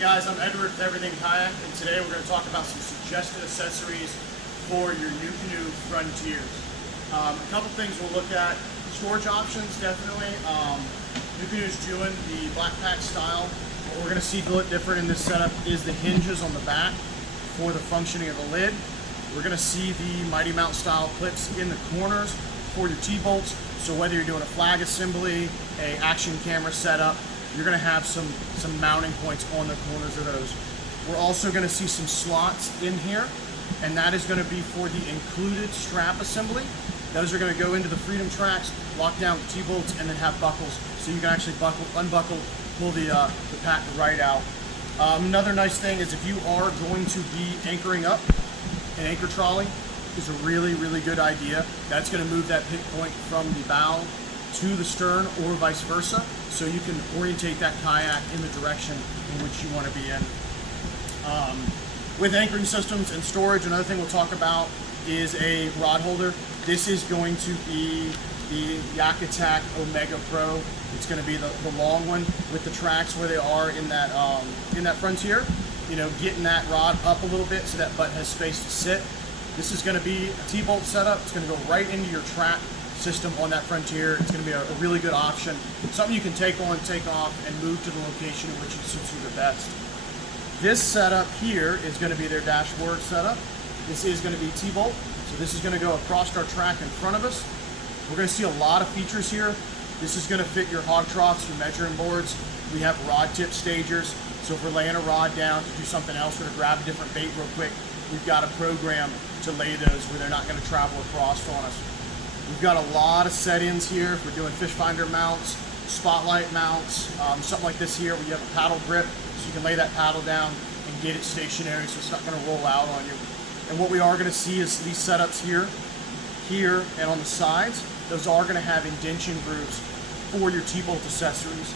Guys, I'm Edward with Everything Kayak, and today we're going to talk about some suggested accessories for your NuCanoe Frontiers. A couple things we'll look at. Storage options, definitely. NuCanoe's doing the black pack style. What we're going to see a little different in this setup is the hinges on the back for the functioning of the lid. We're going to see the Mighty Mount style clips in the corners for your T-bolts. So whether you're doing a flag assembly, a action camera setup, you're going to have some mounting points on the corners of those. We're also going to see some slots in here, and that is going to be for the included strap assembly. Those are going to go into the Freedom tracks, lock down the T-bolts, and then have buckles, so you can actually unbuckle, pull the pack right out. Another nice thing is if you are going to be anchoring up, an anchor trolley is a really, really good idea. That's going to move that pick point from the bow to the stern or vice versa, so you can orientate that kayak in the direction in which you want to be in. With anchoring systems and storage, another thing we'll talk about is a rod holder. This is going to be the Yak Attack Omega Pro. It's going to be the long one with the tracks where they are in that Frontier. You know, getting that rod up a little bit so that butt has space to sit. This is going to be a T-bolt setup. It's going to go right into your track system on that Frontier. It's going to be a really good option. Something you can take on, take off, and move to the location in which it suits you the best. This setup here is going to be their dashboard setup. This is going to be T-bolt. So this is going to go across our track in front of us. We're going to see a lot of features here. This is going to fit your hog troughs, your measuring boards. We have rod tip stagers. So if we're laying a rod down to do something else or to grab a different bait real quick, we've got a program to lay those where they're not going to travel across on us. We've got a lot of settings here if we're doing fish finder mounts, spotlight mounts, something like this here where you have a paddle grip, so you can lay that paddle down and get it stationary so it's not going to roll out on you. And what we are going to see is these setups here, and on the sides. Those are going to have indention grooves for your T-bolt accessories.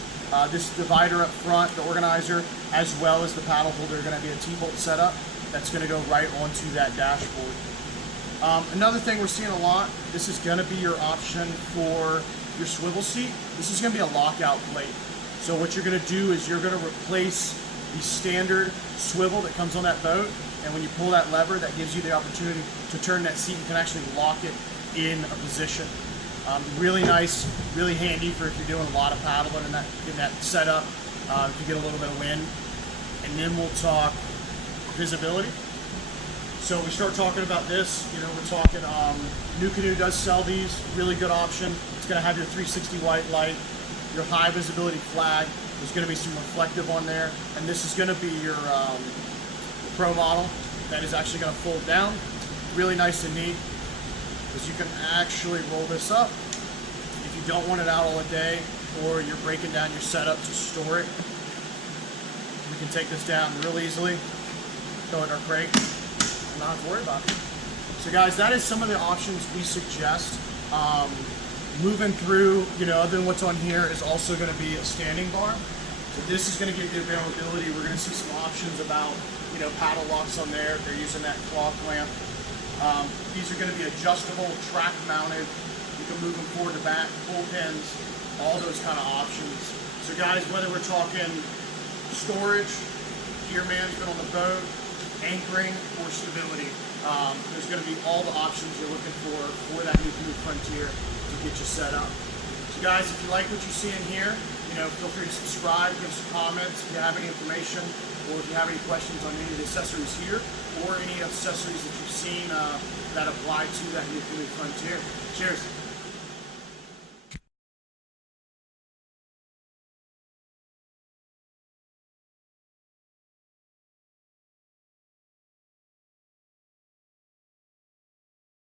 This divider up front, the organizer, as well as the paddle holder are going to be a T-bolt setup that's going to go right onto that dashboard. Another thing we're seeing a lot, this is going to be your option for your swivel seat. This is going to be a lockout plate. So what you're going to do is you're going to replace the standard swivel that comes on that boat, and when you pull that lever, that gives you the opportunity to turn that seat. You can actually lock it in a position. Really nice, really handy for if you're doing a lot of paddling in that setup, if you get a little bit of wind. And then we'll talk visibility. So we start talking about this, you know, we're talking, NuCanoe does sell these, really good option. It's going to have your 360 white light, your high visibility flag. There's going to be some reflective on there, and this is going to be your Pro model that is actually going to fold down. Really nice and neat, because you can actually roll this up if you don't want it out all day, or you're breaking down your setup to store it. We can take this down real easily, throw it in our crate, and not have to worry about it. So guys, that is some of the options we suggest. Moving through, you know, other than what's on here is also going to be a standing bar. So this is going to give you availability. We're going to see some options about, you know, paddle locks on there. They're using that claw clamp. These are going to be adjustable, track mounted. You can move them forward to back, pull pins, all those kind of options. So guys, whether we're talking storage, gear management on the boat, anchoring, or stability, there's going to be all the options you're looking for that NuCanoe Frontier to get you set up. So guys, if you like what you see in here, you know, feel free to subscribe, give us some comments if you have any information, or if you have any questions on any of the accessories here, or any accessories that you've seen that apply to that NuCanoe Frontier. Cheers.